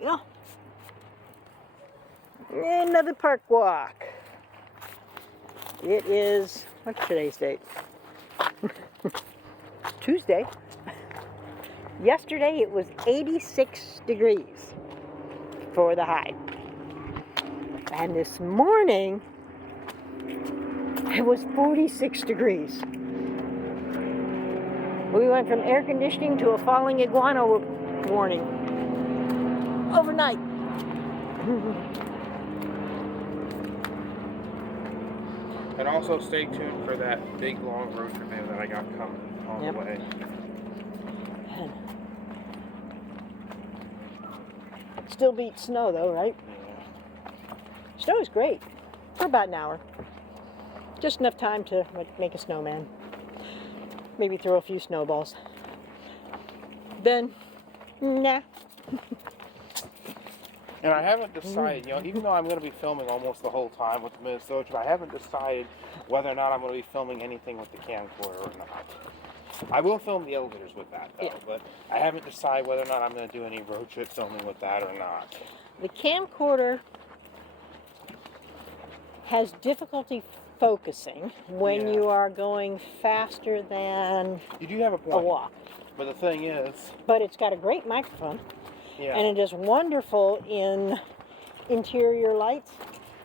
Yeah. Another park walk. It is, what's today's date? Tuesday. Yesterday it was 86 degrees for the high. And this morning it was 46 degrees. We went from air conditioning to a falling iguana warning overnight. And also stay tuned for that big long road trip that I got coming on the way. Still beats snow though, right? Yeah. Snow is great for about an hour. Just enough time to make a snowman. Maybe throw a few snowballs. Then, nah. And I haven't decided, even though I'm going to be filming almost the whole time with the Minnesota trip, I haven't decided whether or not I'm going to be filming anything with the camcorder or not. I will film the elevators with that, though, but I haven't decided whether or not I'm going to do any road trip filming with that or not. The camcorder has difficulty focusing when you are going faster than you do have a point. A walk. But the thing is... But it's got a great microphone. Yeah. And it is wonderful in interior lights.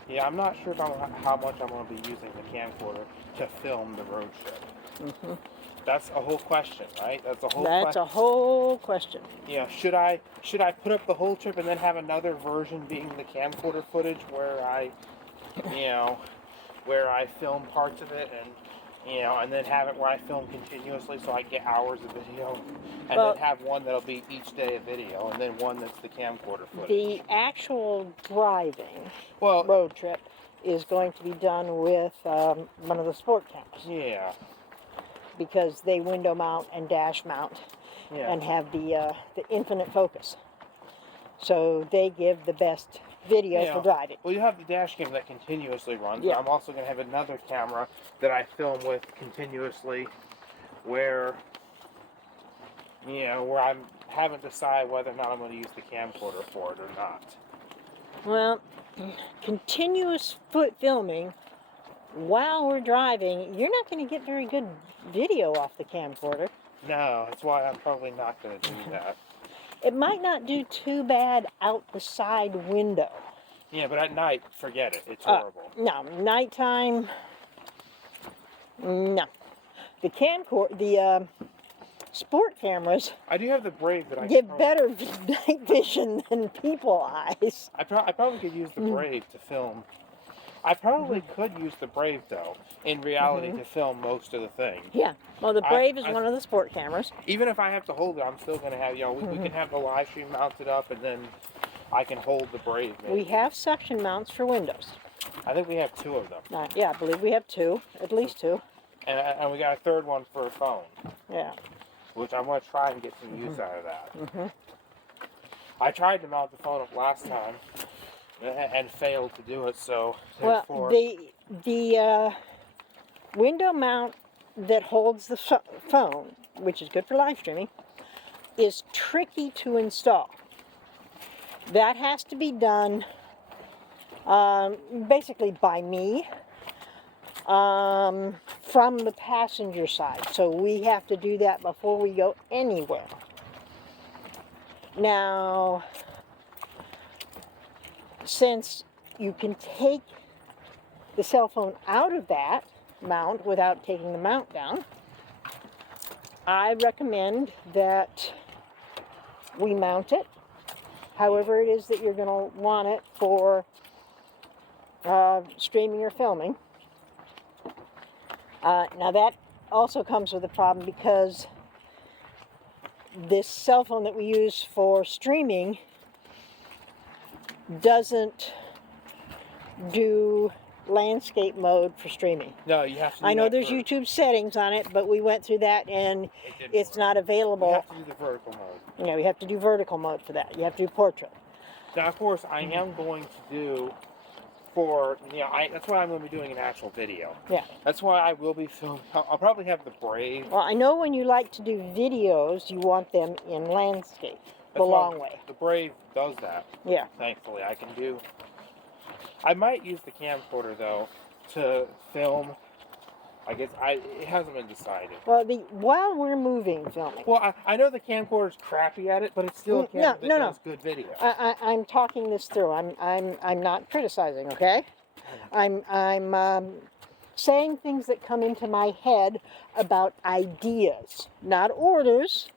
Yeah, I'm not sure about how much I'm going to be using the camcorder to film the road trip. Mm-hmm. That's a whole question, right? That's a whole question. Yeah, should I put up the whole trip and then have another version being the camcorder footage where I film parts of it and then have it where I film continuously so I get hours of video, and then have one that'll be each day of video, and then one that's the camcorder footage. The actual driving road trip is going to be done with one of the sport cameras. Yeah. Because they window mount and dash mount and have the infinite focus. So they give the best video for driving. Well, you have the dash cam that continuously runs. Yeah. But I'm also going to have another camera that I film with continuously where I haven't decided whether or not I'm going to use the camcorder for it or not. Well, continuous foot filming while we're driving, you're not going to get very good video off the camcorder. No, that's why I'm probably not going to do that. It might not do too bad out the side window. Yeah, but at night, forget it. It's horrible. No, nighttime, no. The the sport cameras. I do have the Brave that I give better night vision than people eyes. I probably could use the Brave to film. I probably could use the Brave, though, in reality, to film most of the things. Yeah. Well, the Brave is one of the sport cameras. Even if I have to hold it, I'm still going to have, we can have the live stream mounted up, and then I can hold the Brave. Maybe. We have suction mounts for windows. I think we have 2 of them. Yeah, I believe we have 2, at least 2. And we got a 3rd one for a phone. Yeah. Which I'm going to try and get some use out of that. I tried to mount the phone up last time and failed to do it, so therefore... Well, the window mount that holds the phone, which is good for live streaming, is tricky to install. That has to be done basically by me from the passenger side. So we have to do that before we go anywhere. Now, since you can take the cell phone out of that mount without taking the mount down, I recommend that we mount it however it is that you're going to want it for streaming or filming. Now that also comes with a problem because this cell phone that we use for streaming doesn't do landscape mode for streaming. No, you have to do I know there's YouTube settings on it, but we went through that and it's not available. You have to do the vertical mode. Yeah, we have to do vertical mode for that. You have to do portrait. Now, of course, I am going to do that's why I'm going to be doing an actual video. Yeah. That's why I will be filming. I'll probably have the Brave. Well, I know when you like to do videos, you want them in landscape. the long way. The Brave does that. Yeah. Thankfully, I might use the camcorder though to film. I guess it hasn't been decided. Well, while we're moving filming. Well, I know the camcorder's crappy at it, but it's still a camera that does good video. I'm talking this through. I'm not criticizing. Okay. I'm saying things that come into my head about ideas, not orders,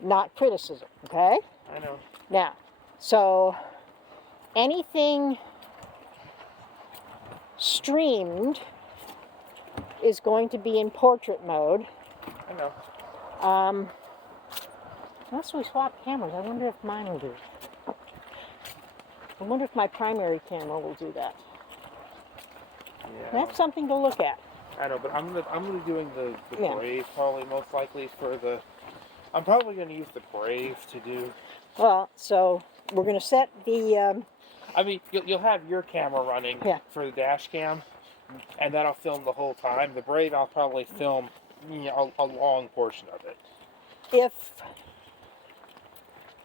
not criticism. Okay. I know. Now, so anything streamed is going to be in portrait mode. I know. Unless we swap cameras, I wonder if mine will do it. I wonder if my primary camera will do that. Yeah. That's something to look at. I know, but I'm gonna be doing the Brave probably most likely for the. I'm probably gonna use the Brave to do. Well, so we're gonna set the. I mean, you'll have your camera running for the dash cam, and that'll film the whole time. The Brave, I'll probably film, a long portion of it.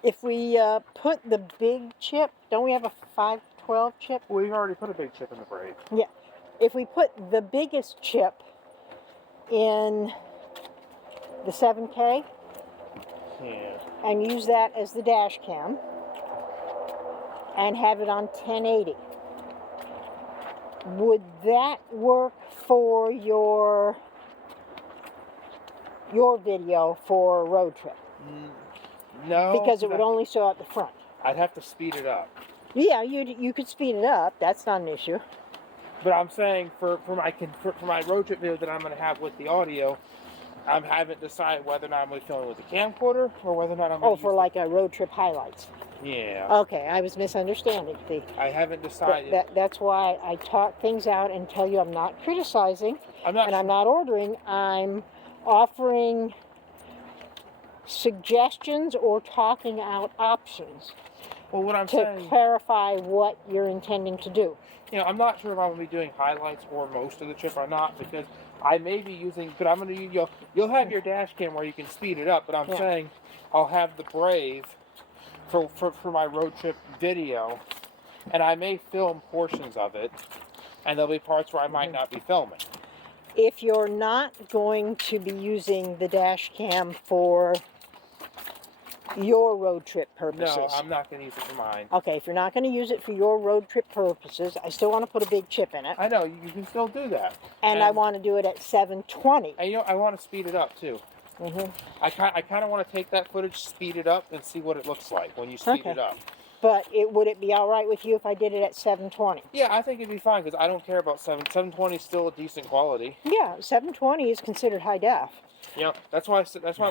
If we put the big chip, don't we have a 512 chip? Well, we've already put a big chip in the Brave. Yeah. If we put the biggest chip in the 7K and use that as the dash cam and have it on 1080, would that work for your video for a road trip? No. Because it would only show at the front. I'd have to speed it up. Yeah, you could speed it up. That's not an issue. But I'm saying for my road trip video that I'm going to have with the audio, I haven't decided whether or not I'm going to be filming with the camcorder or whether or not I'm going to for like a road trip highlights. Yeah. Okay, I was misunderstanding. I haven't decided. That's why I talk things out and tell you I'm not criticizing I'm not ordering. I'm offering suggestions or talking out options. Well, what I'm to saying, clarify what you're intending to do. I'm not sure if I'm going to be doing highlights or most of the trip or not, because I may be using, but I'm going to, you'll have your dash cam where you can speed it up, but I'm saying I'll have the Brave for my road trip video, and I may film portions of it, and there'll be parts where I might not be filming. If you're not going to be using the dash cam for your road trip purposes. No, I'm not going to use it for mine. Okay, if you're not going to use it for your road trip purposes, I still want to put a big chip in it. I know, you can still do that. And I want to do it at 720. And I want to speed it up too. I kind of want to take that footage, speed it up, and see what it looks like when you speed it up. But would it be all right with you if I did it at 720? Yeah, I think it'd be fine, because I don't care about 720 is still a decent quality. Yeah, 720 is considered high def. That's why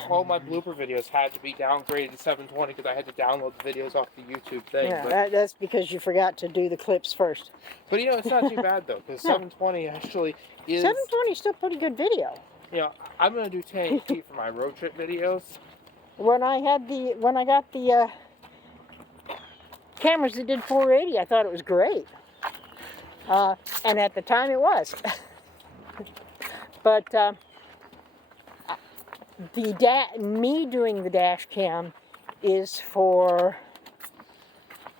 all my blooper videos had to be downgraded to 720, because I had to download the videos off the YouTube thing. Yeah, that's because you forgot to do the clips first. But it's not too bad though, because 720 actually is. 720 is still pretty good video. I'm gonna do 1080p for my road trip videos. When I got the cameras that did 480, I thought it was great. And at the time it was. But me doing the dash cam is for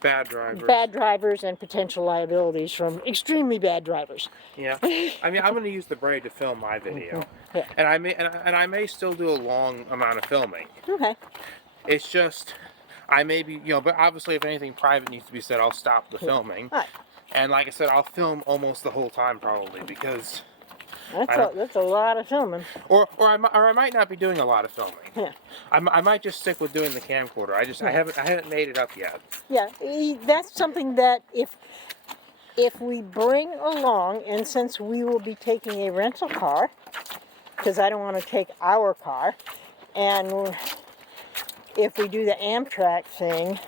bad drivers. Bad drivers and potential liabilities from extremely bad drivers. Yeah, I mean, I'm going to use the Brave to film my video, and I may still do a long amount of filming. Okay. It's just I may be, but obviously if anything private needs to be said, I'll stop the filming. Right. And like I said, I'll film almost the whole time probably, because that's a lot of filming. Or I might not be doing a lot of filming. Yeah. I might just stick with doing the camcorder. I haven't made it up yet. Yeah, that's something that if we bring along, and since we will be taking a rental car, because I don't want to take our car, and if we do the Amtrak thing,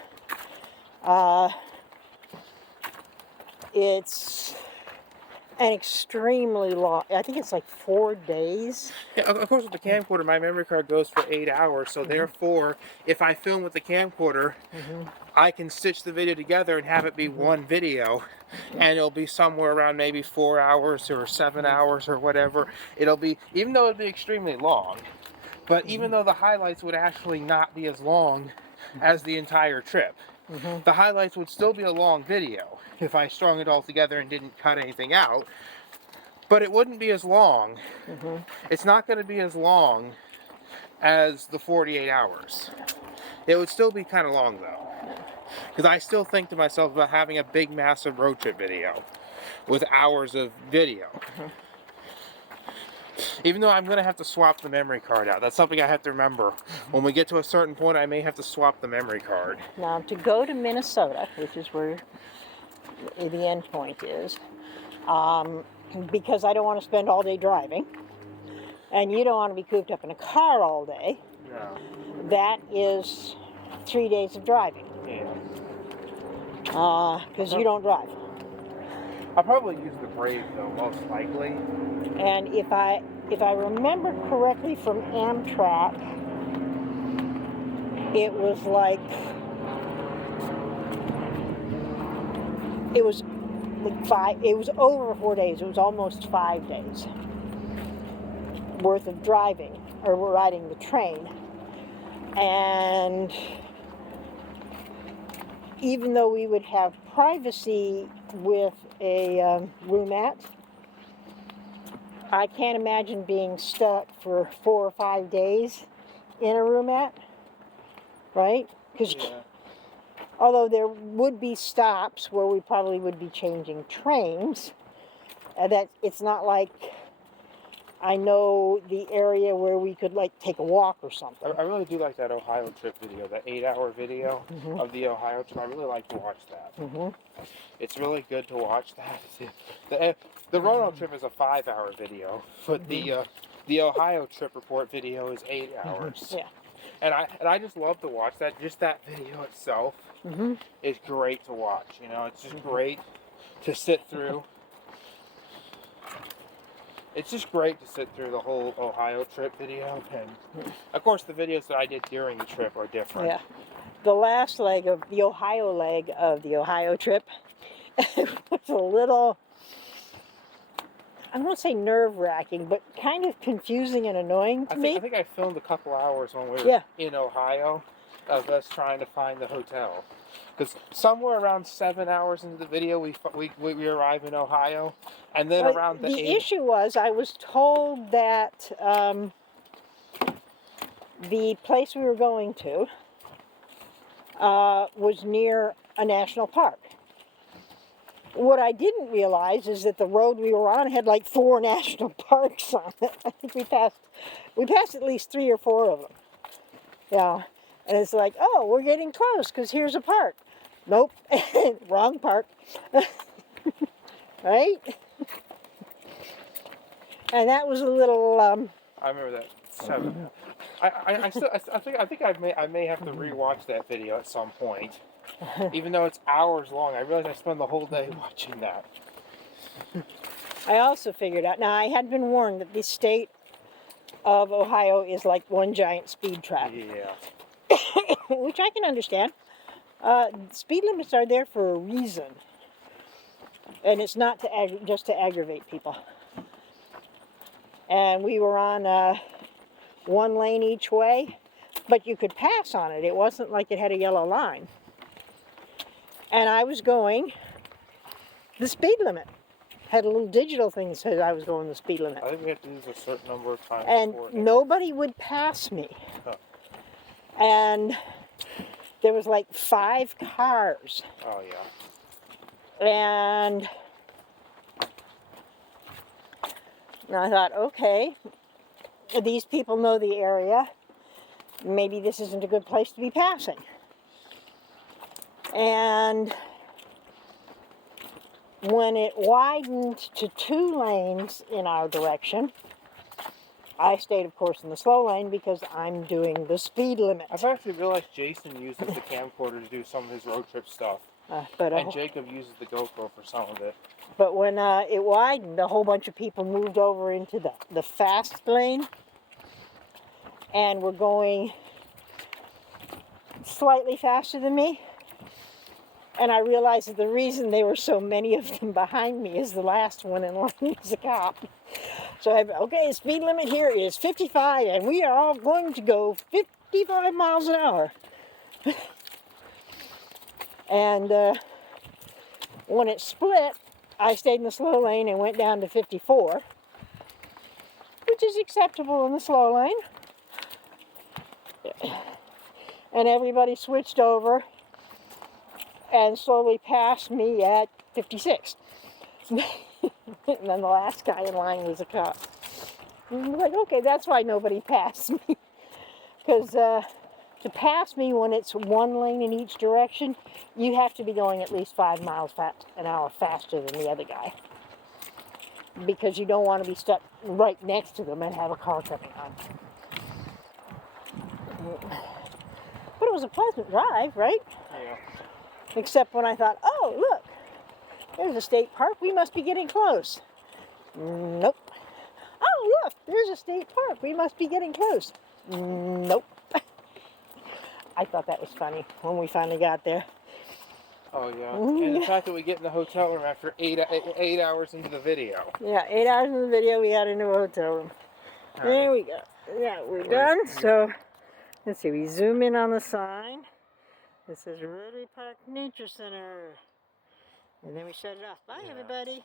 it's an extremely long, I think it's like 4 days. Yeah, of course with the camcorder, my memory card goes for 8 hours, so therefore, if I film with the camcorder, I can stitch the video together and have it be one video, and it'll be somewhere around maybe 4 hours or 7 hours or whatever. It'll be, even though it'll be extremely long, but even though the highlights would actually not be as long, as the entire trip. The highlights would still be a long video if I strung it all together and didn't cut anything out, but it wouldn't be as long. It's not going to be as long as the 48 hours. It would still be kind of long though, because I still think to myself about having a big massive road trip video with hours of video. Even though I'm going to have to swap the memory card out. That's something I have to remember. When we get to a certain point, I may have to swap the memory card. Now, to go to Minnesota, which is where the end point is, because I don't want to spend all day driving, and you don't want to be cooped up in a car all day, No. that is 3 days of driving. Yeah. Because you don't drive. I'll probably use the Brave though, most likely. And if I remember correctly from Amtrak, it was like it was over 4 days. It was almost 5 days worth of driving or riding the train. And even though we would have privacy with a roomette, I can't imagine being stuck for 4 or 5 days in a roomette, right? Because although there would be stops where we probably would be changing trains, that it's not like I know the area where we could like take a walk or something. I really do like that Ohio trip video, that 8-hour video of the Ohio trip. I really like to watch that. It's really good to watch that. The Roanoke trip is a 5-hour video, but the Ohio trip report video is 8 hours. Yeah. And I just love to watch that. Just that video itself is great to watch. You know, it's just great to sit through. It's just great to sit through the whole Ohio trip video, and of course the videos that I did during the trip are different. Yeah. The last leg of the Ohio trip was a little, I won't say nerve-wracking, but kind of confusing and annoying to me. I think I filmed a couple hours when we were in Ohio of us trying to find the hotel. Because somewhere around 7 hours into the video, we arrive in Ohio, and then around the issue was I was told that the place we were going to was near a national park. What I didn't realize is that the road we were on had like 4 national parks on it. I think we passed at least 3 or 4 of them. Yeah, and it's like, oh, we're getting close because here's a park. Nope, wrong park. Right? And that was a little. I remember that 7. I think I may have to rewatch that video at some point. Even though it's hours long, I realize I spend the whole day watching that. I also figured out. Now I had been warned that the state of Ohio is like one giant speed trap. Yeah. Which I can understand. Speed limits are there for a reason, and it's not just to aggravate people. And we were on 1 lane each way, but you could pass on it. It wasn't like it had a yellow line. And I was going the speed limit. Had a little digital thing that said I was going the speed limit. I think we have to use a certain number of times. And nobody would pass me. Huh. And there was like 5 cars. Oh, yeah. And I thought, okay, these people know the area. Maybe this isn't a good place to be passing. And when it widened to 2 lanes in our direction, I stayed, of course, in the slow lane because I'm doing the speed limit. I've actually realized Jason uses the camcorder to do some of his road trip stuff. And Jacob uses the GoPro for some of it. But when it widened, a whole bunch of people moved over into the fast lane and were going slightly faster than me. And I realized that the reason there were so many of them behind me is the last one in line was a cop. So okay, speed limit here is 55, and we are all going to go 55 miles an hour. And when it split, I stayed in the slow lane and went down to 54, which is acceptable in the slow lane. And everybody switched over and slowly passed me at 56. And then the last guy in line was a cop. And I'm like, okay, that's why nobody passed me. Because to pass me when it's one lane in each direction, you have to be going at least 5 miles an hour faster than the other guy. Because you don't want to be stuck right next to them and have a car coming on. But it was a pleasant drive, right? Yeah. Except when I thought, oh, look, there's a state park. We must be getting close. Nope. Oh, look, there's a state park. We must be getting close. Nope. I thought that was funny when we finally got there. Oh yeah. And the fact that we get in the hotel room after 8 hours into the video. Yeah, 8 hours in the video, we got into a hotel room. There we go. Yeah, we're done. So, let's see, we zoom in on the sign. It says Rotary Park Nature Center. And then we shut it off. Bye, everybody.